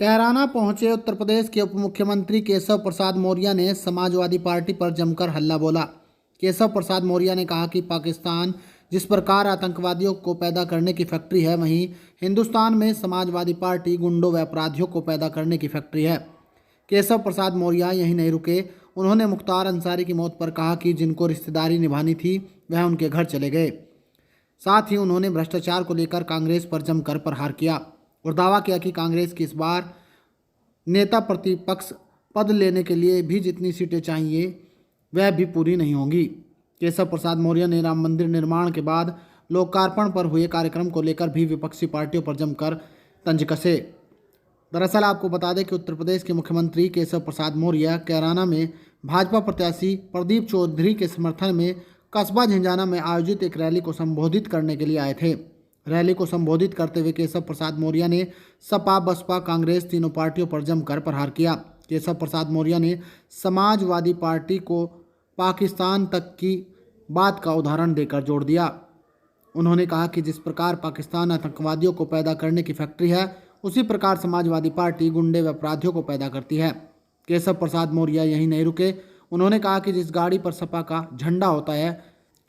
कैराना पहुंचे उत्तर प्रदेश के उप मुख्यमंत्री केशव प्रसाद मौर्य ने समाजवादी पार्टी पर जमकर हल्ला बोला। केशव प्रसाद मौर्य ने कहा कि पाकिस्तान जिस प्रकार आतंकवादियों को पैदा करने की फैक्ट्री है, वहीं हिंदुस्तान में समाजवादी पार्टी गुंडों व अपराधियों को पैदा करने की फैक्ट्री है। केशव प्रसाद मौर्य यहीं नहीं रुके। उन्होंने मुख्तार अंसारी की मौत पर कहा कि जिनको रिश्तेदारी निभानी थी वह उनके घर चले गए। साथ ही उन्होंने भ्रष्टाचार को लेकर कांग्रेस पर जमकर प्रहार किया और दावा किया कि कांग्रेस की इस बार नेता प्रतिपक्ष पद लेने के लिए भी जितनी सीटें चाहिए वह भी पूरी नहीं होंगी। केशव प्रसाद मौर्य ने राम मंदिर निर्माण के बाद लोकार्पण पर हुए कार्यक्रम को लेकर भी विपक्षी पार्टियों पर जमकर तंज कसे। दरअसल आपको बता दें कि उत्तर प्रदेश के मुख्यमंत्री केशव प्रसाद मौर्य कैराना में भाजपा प्रत्याशी प्रदीप चौधरी के समर्थन में कस्बा झिंझाना में आयोजित एक रैली को संबोधित करने के लिए आए थे। रैली को संबोधित करते हुए केशव प्रसाद मौर्य ने सपा, बसपा, कांग्रेस तीनों पार्टियों पर जमकर प्रहार किया। केशव प्रसाद मौर्य ने समाजवादी पार्टी को पाकिस्तान तक की बात का उदाहरण देकर जोड़ दिया। उन्होंने कहा कि जिस प्रकार पाकिस्तान आतंकवादियों को पैदा करने की फैक्ट्री है, उसी प्रकार समाजवादी पार्टी गुंडे व अपराधियों को पैदा करती है। केशव प्रसाद मौर्य यहीं नहीं रुके। उन्होंने कहा कि जिस गाड़ी पर सपा का झंडा होता है,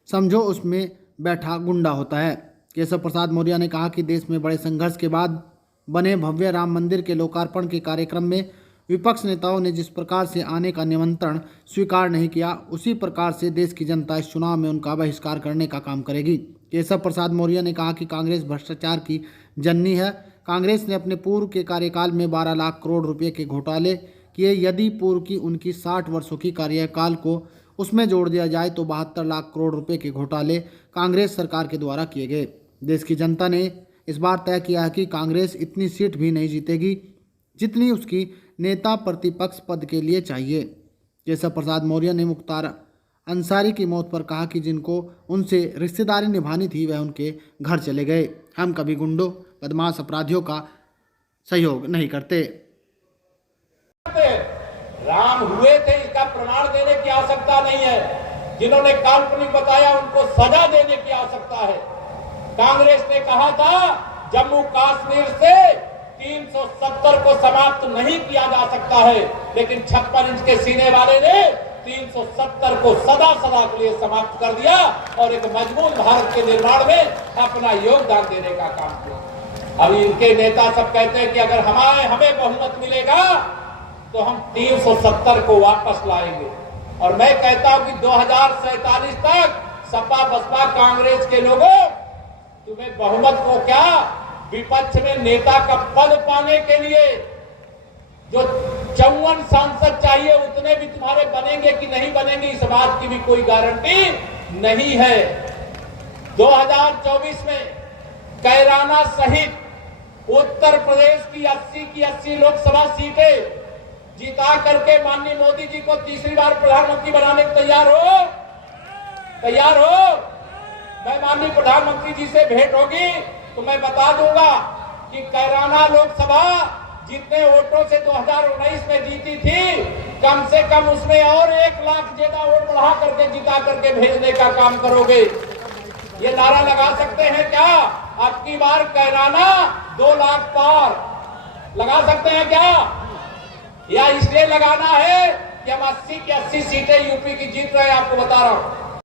समझो उसमें बैठा गुंडा होता है। केशव प्रसाद मौर्य ने कहा कि देश में बड़े संघर्ष के बाद बने भव्य राम मंदिर के लोकार्पण के कार्यक्रम में विपक्ष नेताओं ने जिस प्रकार से आने का निमंत्रण स्वीकार नहीं किया, उसी प्रकार से देश की जनता इस चुनाव में उनका बहिष्कार करने का काम करेगी। केशव प्रसाद मौर्य ने कहा कि कांग्रेस भ्रष्टाचार की जननी है। कांग्रेस ने अपने पूर्व के कार्यकाल में 12 लाख करोड़ रुपए के घोटाले किए। यदि पूर्व की उनकी 60 वर्षों की कार्यकाल को उसमें जोड़ दिया जाए तो 72 लाख करोड़ रुपए के घोटाले कांग्रेस सरकार के द्वारा किए गए। देश की जनता ने इस बार तय किया है कि कांग्रेस इतनी सीट भी नहीं जीतेगी जितनी उसकी नेता प्रतिपक्ष पद के लिए चाहिए। केशव प्रसाद मौर्य ने मुख्तार अंसारी की मौत पर कहा कि जिनको उनसे रिश्तेदारी निभानी थी वह उनके घर चले गए। हम कभी गुंडों, बदमाश, अपराधियों का सहयोग नहीं करते। राम हुए थे इसका प्रमाण देने की आवश्यकता नहीं है। जिन्होंने काल्पनिक बताया उनको सजा देने की आवश्यकता है। कांग्रेस ने कहा था जम्मू कश्मीर से 370 को समाप्त नहीं किया जा सकता है, लेकिन 56 इंच के सीने वाले ने 370 को सदा सदा के लिए समाप्त कर दिया और एक मजबूत भारत के निर्माण में अपना योगदान देने का काम किया। अभी इनके नेता सब कहते हैं कि अगर हमें बहुमत मिलेगा तो हम 370 को वापस लाएंगे। और मैं कहता हूं कि 2047 तक सपा, बसपा, कांग्रेस के लोगों, तुम्हें बहुमत को क्या, विपक्ष में नेता का पद पाने के लिए जो 54 सांसद चाहिए उतने भी तुम्हारे बनेंगे कि नहीं बनेंगे, इस बात की भी कोई गारंटी नहीं है। 2024 में कैराना सहित उत्तर प्रदेश की 80 की 80 लोकसभा सीटें जिता करके माननीय मोदी जी को तीसरी बार प्रधानमंत्री बनाने को तैयार हो। मैं माननीय प्रधानमंत्री जी से भेंट होगी तो मैं बता दूंगा कि कैराना लोकसभा जितने वोटों से 2019 में जीती थी, कम से कम उसमें और 1 लाख ज्यादा वोट बढ़ा करके जिता करके भेजने का काम करोगे। ये नारा लगा सकते हैं क्या, अब की बार कैराना 2 लाख पार लगा सकते हैं क्या? या इसलिए लगाना है कि हम 80 की 80 सीटें यूपी की जीत रहे हैं। आपको बता रहा हूं,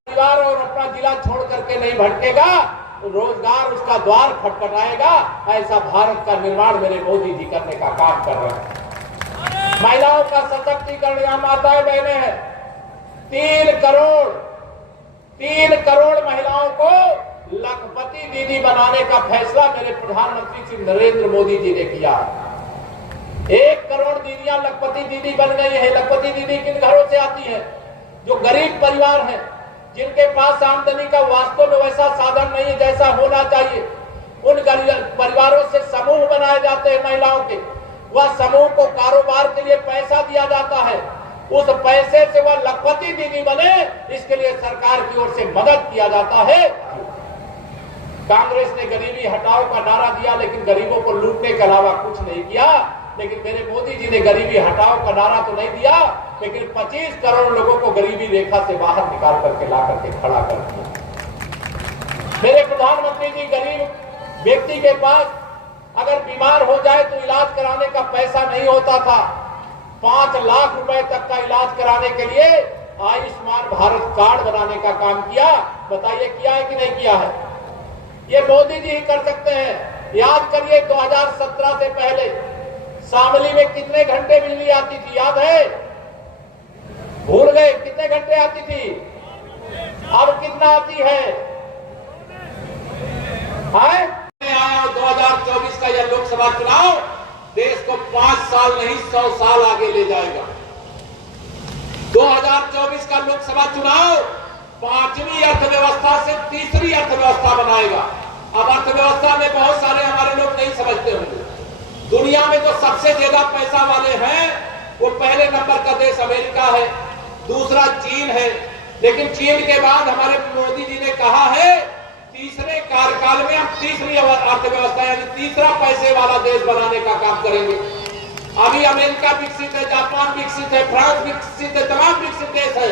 परिवार और अपना जिला छोड़ करके नहीं भटकेगा तो रोजगार उसका द्वार खटखटाएगा। ऐसा भारत का निर्माण मेरे मोदी जी करने का काम कर रहे हैं। महिलाओं का सशक्तिकरण, यहाँ माताएं बहने हैं, 3 करोड़ महिलाओं को लखपति दीदी बनाने का फैसला मेरे प्रधानमंत्री श्री नरेंद्र मोदी जी ने किया। 1 करोड़ दीदियां लखपति दीदी बन गई है। लखपति दीदी किन घरों से आती है? जो गरीब परिवार है, जिनके पास आमदनी का वास्तव में वैसा साधन नहीं है जैसा होना चाहिए। उन परिवारों से समूह बनाए जाते हैं महिलाओं के। वह समूह को कारोबार के लिए पैसा दिया जाता है। उस पैसे से वह लखपति दीदी बने, इसके लिए सरकार की ओर से मदद किया जाता है। कांग्रेस ने गरीबी हटाओ का नारा दिया, लेकिन गरीबों को लूटने के अलावा कुछ नहीं किया। लेकिन मेरे मोदी जी ने गरीबी हटाओ का नारा तो नहीं दिया, लेकिन 25 करोड़ लोगों को गरीबी रेखा से बाहर निकाल करके ला करके खड़ा कर दिया। मेरे प्रधानमंत्री जी गरीब व्यक्ति के पास अगर बीमार हो जाए तो इलाज कराने का पैसा होता था। 5 लाख रुपए तक का इलाज कराने के लिए आयुष्मान भारत कार्ड बनाने का काम किया। बताइए किया है कि नहीं किया है? ये मोदी जी ही कर सकते हैं। याद करिए 2017 से पहले शामली में कितने घंटे बिजली आती थी, याद है? भूल गए? कितने घंटे आती थी? अब कितना आती है? 2024 का यह लोकसभा चुनाव देश को 5 साल नहीं 100 साल आगे ले जाएगा। 2024 का लोकसभा चुनाव 5वीं अर्थव्यवस्था से तीसरी अर्थव्यवस्था बनाएगा। अब अर्थव्यवस्था में बहुत सारे हमारे लोग नहीं समझते होंगे। दुनिया में जो सबसे ज्यादा पैसा वाले हैं वो पहले नंबर का देश अमेरिका है, दूसरा चीन है। लेकिन चीन के बाद हमारे मोदी जी ने कहा है तीसरे कार्यकाल में हम तीसरी अर्थव्यवस्था यानी तीसरा पैसे वाला देश बनाने का काम करेंगे। अभी अमेरिका विकसित है, जापान विकसित है, फ्रांस विकसित है, तमाम विकसित देश है,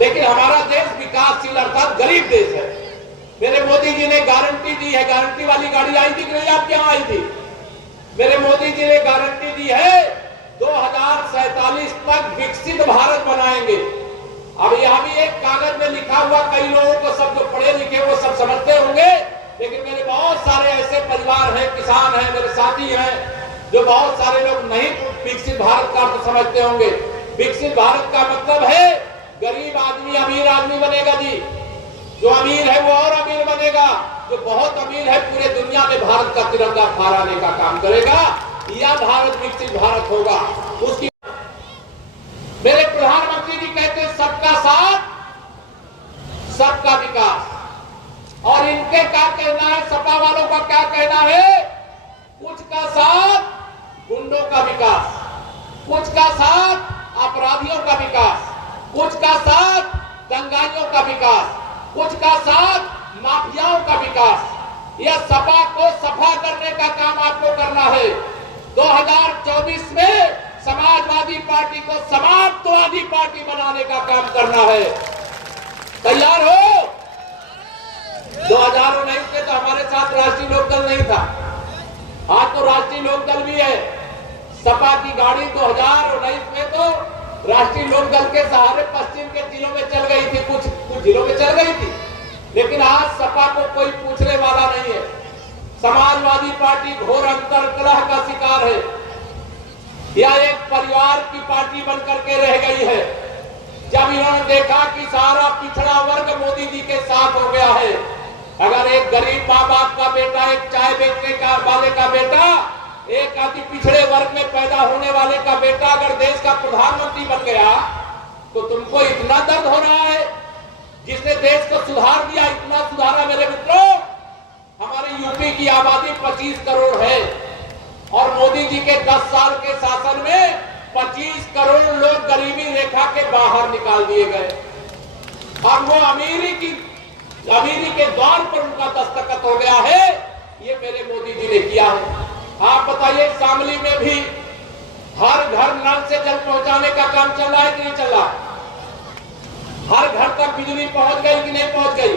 लेकिन हमारा देश विकासशील अर्थात गरीब देश है। मेरे मोदी जी ने गारंटी दी है, गारंटी वाली गाड़ी आई थी कि नहीं? आपके यहां आई थी? मेरे मोदी जी ने गारंटी दी है 2047 तक विकसित भारत बनाएंगे। अब यहां भी एक कागज में लिखा हुआ, कई लोगों को सब जो पढ़े लिखे वो सब समझते होंगे, लेकिन मेरे बहुत सारे ऐसे परिवार हैं, किसान हैं, मेरे साथी हैं, जो बहुत सारे लोग नहीं विकसित भारत का अर्थ समझते होंगे। विकसित भारत का मतलब है गरीब आदमी अमीर आदमी बनेगा जी। जो अमीर है वो और अमीर बनेगा, जो बहुत अमीर है पूरे दुनिया में भारत का तिरंगा फहराने का काम करेगा। यह भारत विकसित भारत होगा। उसकी मेरे प्रधानमंत्री जी कहते हैं सबका साथ सबका विकास, और इनके क्या कहना है? सपा वालों का क्या कहना है? कुछ का साथ गुंडों का विकास, कुछ का साथ अपराधियों का विकास, कुछ का साथ दंगाइयों का विकास, कुछ का साथ माफियाओं का विकास। यह सपा को सफा करने का काम आपको करना है। 2024 में समाजवादी पार्टी को समाजवादी पार्टी बनाने का काम करना है। तैयार हो? 2019 में तो हमारे साथ राष्ट्रीय लोकदल नहीं था, आज तो राष्ट्रीय लोकदल भी है। सपा की गाड़ी 2019 में तो राष्ट्रीय लोकदल के सहारे पश्चिम के जिलों में चल गई थी, कुछ जिलों में चल गई थी, लेकिन आज सपा को कोई पूछने वाला नहीं है। समाजवादी पार्टी घोर अंतर्कलह का शिकार है। यह एक परिवार की पार्टी बनकर के रह गई है। जब इन्होंने देखा कि सारा पिछड़ा वर्ग मोदी जी के साथ हो गया है, अगर एक गरीब माँ बाप का बेटा, एक चाय बेचने का वाले का बेटा, एक अति पिछड़े वर्ग में पैदा होने वाले का बेटा अगर देश का प्रधानमंत्री बन गया तो तुमको इतना दर्द हो रहा है? जिसने देश को सुधार दिया, इतना सुधारा मेरे मित्रों। हमारे यूपी की आबादी 25 करोड़ है और मोदी जी के 10 साल के शासन में 25 करोड़ लोग गरीबी रेखा के बाहर निकाल दिए गए। अब वो अमीरी के द्वार पर उनका दस्तखत हो गया है। ये मेरे मोदी जी ने किया है। आप बताइए शामली में भी हर घर नल से जल पहुंचाने का काम चल रहा है कि नहीं चल रहा? हर घर तक बिजली पहुंच गई कि नहीं पहुंच गई?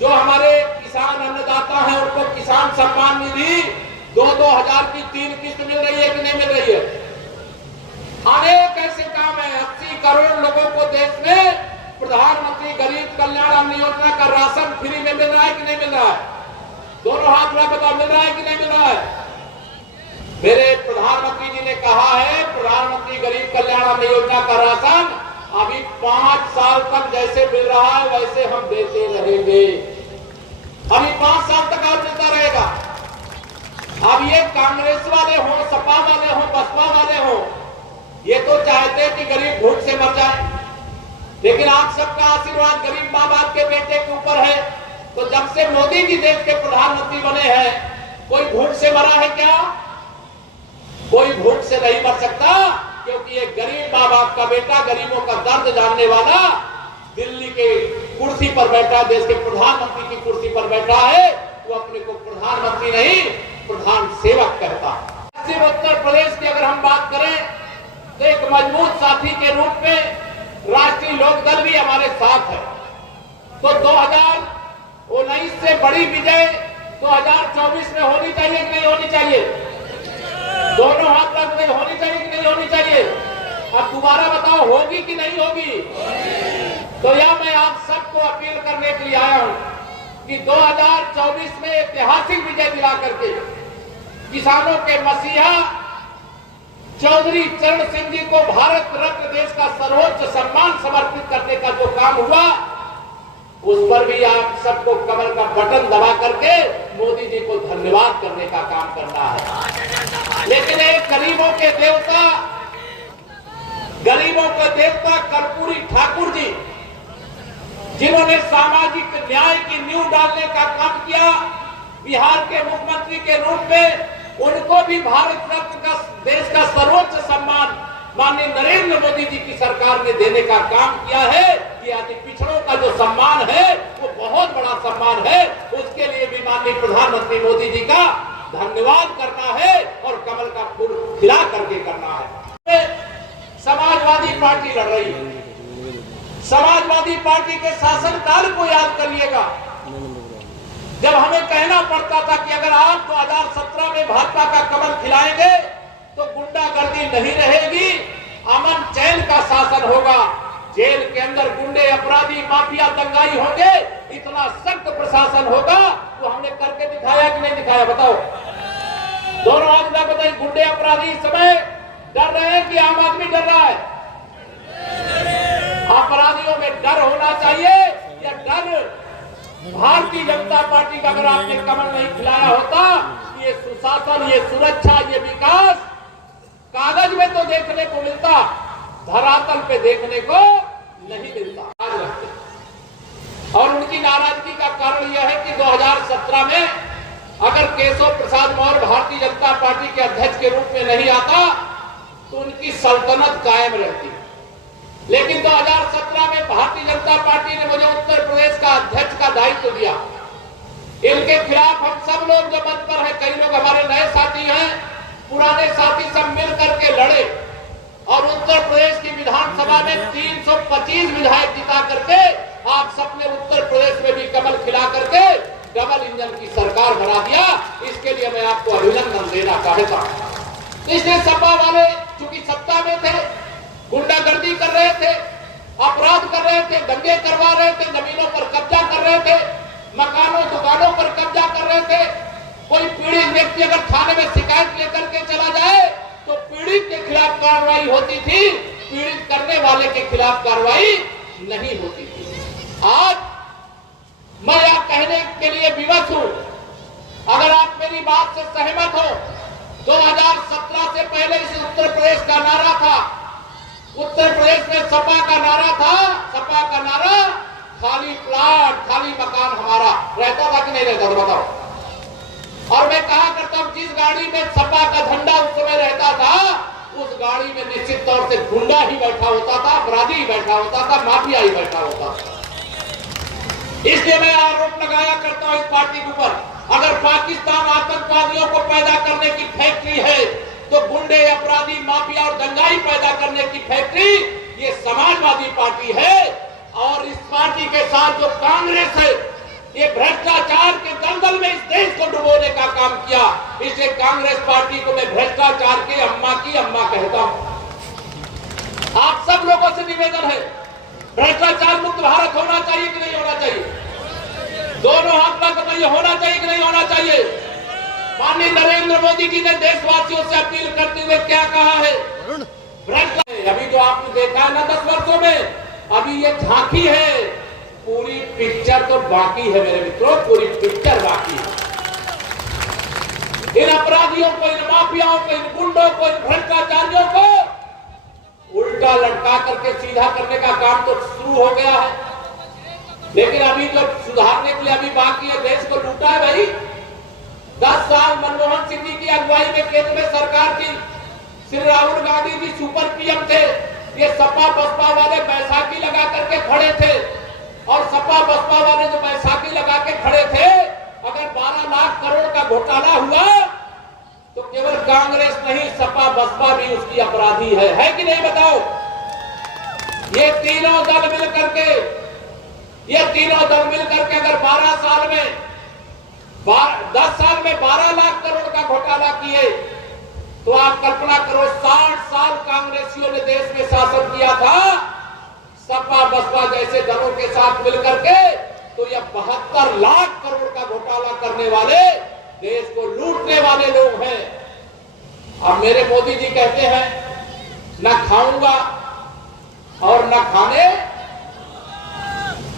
जो हमारे किसान अन्नदाता हैं उनको किसान सम्मान निधि 2-2 हजार की 3 किस्त मिल रही है कि नहीं मिल रही है? अनेक ऐसे काम है। 80 करोड़ लोगों को देश में प्रधानमंत्री गरीब कल्याण अन्न योजना का राशन फ्री में मिल रहा है कि नहीं मिल रहा है? दोनों हाथ में बताओ, मिल रहा है कि नहीं मिल रहा है? मेरे प्रधानमंत्री जी ने कहा है प्रधानमंत्री गरीब कल्याण अन्न योजना का राशन अभी 5 साल तक जैसे मिल रहा है वैसे हम देते रहेंगे। अभी 5 साल तक और मिलता रहेगा। अब ये कांग्रेस वाले हो, सपा वाले हो, बसपा वाले हो, ये तो चाहते हैं कि गरीब भूख से मर जाए, लेकिन आप सबका आशीर्वाद गरीब माँ बाप के बेटे के ऊपर है। तो जब से मोदी जी देश के प्रधानमंत्री बने हैं कोई भूख से मरा है क्या? कोई भूख से नहीं मर सकता, क्योंकि एक गरीब माँ बाप का बेटा, गरीबों का दर्द जानने वाला दिल्ली के कुर्सी पर बैठा, देश के प्रधानमंत्री की कुर्सी पर बैठा है, वो अपने को प्रधानमंत्री नहीं प्रधान सेवक कहता है। उत्तर प्रदेश की अगर हम बात करें तो एक मजबूत साथी के रूप में राष्ट्रीय लोकदल भी हमारे साथ है। तो 2019 से बड़ी विजय 2024 में होनी चाहिए कि नहीं होनी चाहिए? दोनों हाथ रख होनी चाहिए। अब दोबारा बताओ होगी कि नहीं होगी? तो यह मैं आप सबको अपील करने के लिए आया हूं कि 2024 में ऐतिहासिक विजय दिला करके किसानों के मसीहा चौधरी चरण सिंह जी को भारत रत्न, देश का सर्वोच्च सम्मान समर्पित करने का जो काम हुआ, उस पर भी आप सबको कमल का बटन दबा करके मोदी जी को धन्यवाद करने का काम करना है। लेकिन एक गरीबों के देवता कर्पूरी ठाकुर जी, जिन्होंने सामाजिक न्याय की नींव डालने का काम किया, बिहार के मुख्यमंत्री के रूप में उनको भी भारत रत्न का, देश का सर्वोच्च सम्मान माननीय नरेंद्र मोदी जी की सरकार ने देने का काम किया है। ये अति पिछड़ों का जो सम्मान है वो बहुत बड़ा सम्मान है। उसके लिए भी माननीय प्रधानमंत्री मोदी जी का धन्यवाद करना है और कमल का फूल खिला करके करना है। समाजवादी पार्टी लड़ रही है। समाजवादी पार्टी के शासनकाल को याद करिएगा, जब हमें कहना पड़ता था कि अगर आप 2017 में भाजपा का कमल खिलाएंगे तो गुंडागर्दी नहीं रहेगी, अमन चैन का शासन होगा, जेल के अंदर गुंडे, अपराधी, माफिया, दंगाई होंगे, इतना सख्त प्रशासन होगा। तो हमने करके दिखाया कि नहीं दिखाया? बताओ, दोनों हाथ में बताइए। गुंडे, अपराधी इस समय डर रहे हैं कि आम आदमी डर रहा है? अपराधियों में डर होना चाहिए या डर भारतीय जनता पार्टी का अगर आपने कमल नहीं खिलाया होता, ये सुशासन, ये सुरक्षा, ये विकास कागज में तो देखने को मिलता, धरातल पे देखने को नहीं मिलता। और उनकी नाराजगी का कारण यह है कि 2017 में अगर केशव प्रसाद मौर्य भारतीय जनता पार्टी के अध्यक्ष के रूप में नहीं आता तो उनकी सल्तनत कायम रहती। लेकिन 2017 में भारतीय जनता पार्टी ने मुझे उत्तर प्रदेश का अध्यक्ष का दायित्व दिया। इनके खिलाफ हम सब लोग जो मंच पर है, कई लोग हमारे नए साथी हैं, पुराने साथी सब मिल करके लड़े और उत्तर प्रदेश की विधानसभा में 325 विधायक जिता करके आप सबने उत्तर प्रदेश में भी कमल खिला करके डबल इंजन की सरकार बना दिया। इसके लिए मैं आपको अभिनंदन देना चाहता हूं। इसलिए सपा वाले चूंकि सत्ता में थे, गुंडागर्दी कर रहे थे, अपराध कर रहे थे, दंगे करवा रहे थे, जमीनों पर कब्जा कर रहे थे, मकानों दुकानों पर कब्जा कर रहे थे। कोई पीड़ित व्यक्ति अगर थाने में शिकायत लेकर के चला जाए तो पीड़ित के खिलाफ कार्रवाई होती थी, पीड़ित करने वाले के खिलाफ कार्रवाई नहीं होती थी। आज मैं यह कहने के लिए विवश हूं, अगर आप मेरी बात से सहमत हो, 2017 से पहले इस उत्तर प्रदेश का नारा था, उत्तर प्रदेश में सपा का नारा था, सपा का नारा खाली प्लाट, खाली मकान हमारा रहता था कि नहीं रहता था? बताओ। और मैं कहा करता हूं, जिस गाड़ी में सपा का झंडा उस समय रहता था, उस गाड़ी में निश्चित तौर से गुंडा ही बैठा होता था, अपराधी ही बैठा होता था, माफिया ही बैठा होता था। इसलिए मैं आरोप लगाया करता हूं इस पार्टी के ऊपर, अगर पाकिस्तान आतंकवादियों को पैदा करने की फैक्ट्री है तो गुंडे, अपराधी, माफिया और दंगाई पैदा करने की फैक्ट्री ये समाजवादी पार्टी है। और इस पार्टी के साथ जो कांग्रेस है, ये भ्रष्टाचार के दलदल में इस देश को डुबोने का काम किया। इसलिए कांग्रेस पार्टी को मैं भ्रष्टाचार के अम्मा की अम्मा कहता हूं। आप सब लोगों से निवेदन है, भ्रष्टाचार मुक्त भारत होना चाहिए कि नहीं होना चाहिए? दोनों हाथ में बताइए, होना चाहिए कि नहीं होना चाहिए? माननीय नरेंद्र मोदी जी ने देशवासियों से अपील करते हुए क्या कहा है? भ्रष्टाचार अभी जो आपने देखा है ना 10 वर्षों में, अभी ये झांकी है, पूरी पिक्चर तो बाकी है मेरे मित्रों, पूरी पिक्चर बाकी है। इन अपराधियों को, इन माफियाओं को, इन गुंडों को, इन भ्रष्टाचारियों को उल्टा लटका करके सीधा करने का काम तो शुरू हो गया है, लेकिन अभी जो सुधारने के लिए अभी बाकी है, देश को लूटा है भाई। 10 साल मनमोहन सिंह जी की अगुवाई में केंद्र में सरकार थी, श्री राहुल गांधी जी सुपर पीएम थे, ये सपा बसपा वाले बैसाखी लगा करके खड़े थे। और सपा बसपा वाले जो बैसाखी लगा के खड़े थे, अगर 12 लाख करोड़ का घोटाला हुआ तो केवल कांग्रेस नहीं, सपा बसपा भी उसकी अपराधी है कि नहीं? बताओ। ये तीनों दल मिलकर के अगर 12 साल में 10 साल में 12 लाख करोड़ का घोटाला किए तो आप कल्पना करो, 60 साल कांग्रेसियों ने देश में शासन किया था सपा बसपा जैसे दलों के साथ मिलकर के, तो यह 72 लाख करोड़ का घोटाला करने वाले, देश को लूटने वाले लोग हैं। अब मेरे मोदी जी कहते हैं न खाऊंगा और न खाने,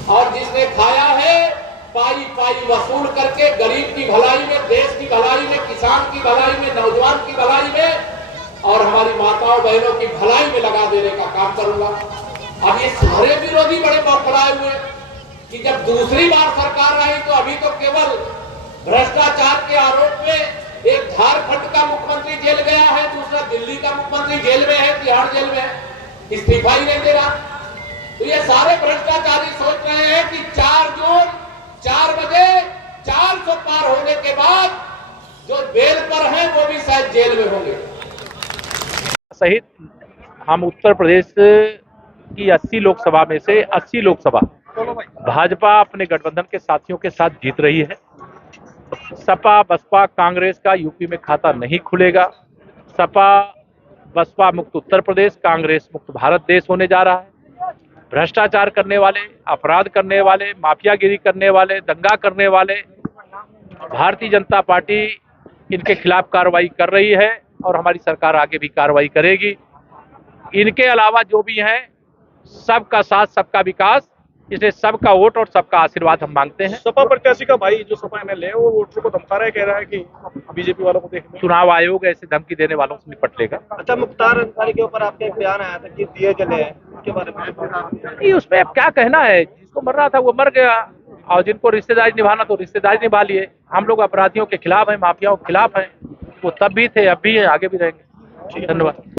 और जिसने खाया है पाई पाई वसूल करके गरीब की भलाई में, देश की भलाई में, किसान की भलाई में, नौजवान की भलाई में और हमारी माताओं बहनों की भलाई में लगा देने का काम करूंगा। अब ये सारे विरोधी बड़े बौखलाए हुए कि जब दूसरी बार सरकार आई तो अभी तो केवल भ्रष्टाचार के आरोप में एक झारखंड का मुख्यमंत्री जेल गया है, दूसरा दिल्ली का मुख्यमंत्री जेल में है, तिहाड़ जेल में है, इस्तीफा ही नहीं दे रहा। तो ये सारे भ्रष्टाचारी सोच रहे हैं कि 4 जून 4 बजे 400 पार होने के बाद जो बेल पर हैं वो भी शायद जेल में होंगे। सहित हम उत्तर प्रदेश की 80 लोकसभा में से 80 लोकसभा भाजपा अपने गठबंधन के साथियों के साथ जीत रही है। सपा बसपा कांग्रेस का यूपी में खाता नहीं खुलेगा। सपा बसपा मुक्त उत्तर प्रदेश, कांग्रेस मुक्त भारत देश होने जा रहा है। भ्रष्टाचार करने वाले, अपराध करने वाले, माफियागिरी करने वाले, दंगा करने वाले, भारतीय जनता पार्टी इनके खिलाफ कार्रवाई कर रही है और हमारी सरकार आगे भी कार्रवाई करेगी। इनके अलावा जो भी हैं, सबका साथ सबका विकास, इसलिए सबका वोट और सबका आशीर्वाद हम मांगते हैं। सपा प्रत्याशी का भाई जो सपा एमएलए है वो वोटरों को धमका रहा है, कह रहा है कि बीजेपी वालों को देखने। चुनाव आयोग ऐसे धमकी देने वालों से निपट लेगा। अच्छा, मुख्तार अंसारी के ऊपर आपका एक बयान आया था कि दिए जले हैं, उसके बारे में नहीं, उसमें अब क्या कहना है। जिसको मर रहा था वो मर गया और जिनको रिश्तेदारी निभाना तो रिश्तेदारी निभा लिए। हम लोग अपराधियों के खिलाफ हैं, माफियाओं के खिलाफ हैं। वो तब भी थे, अब भी हैं, आगे भी रहेंगे। धन्यवाद।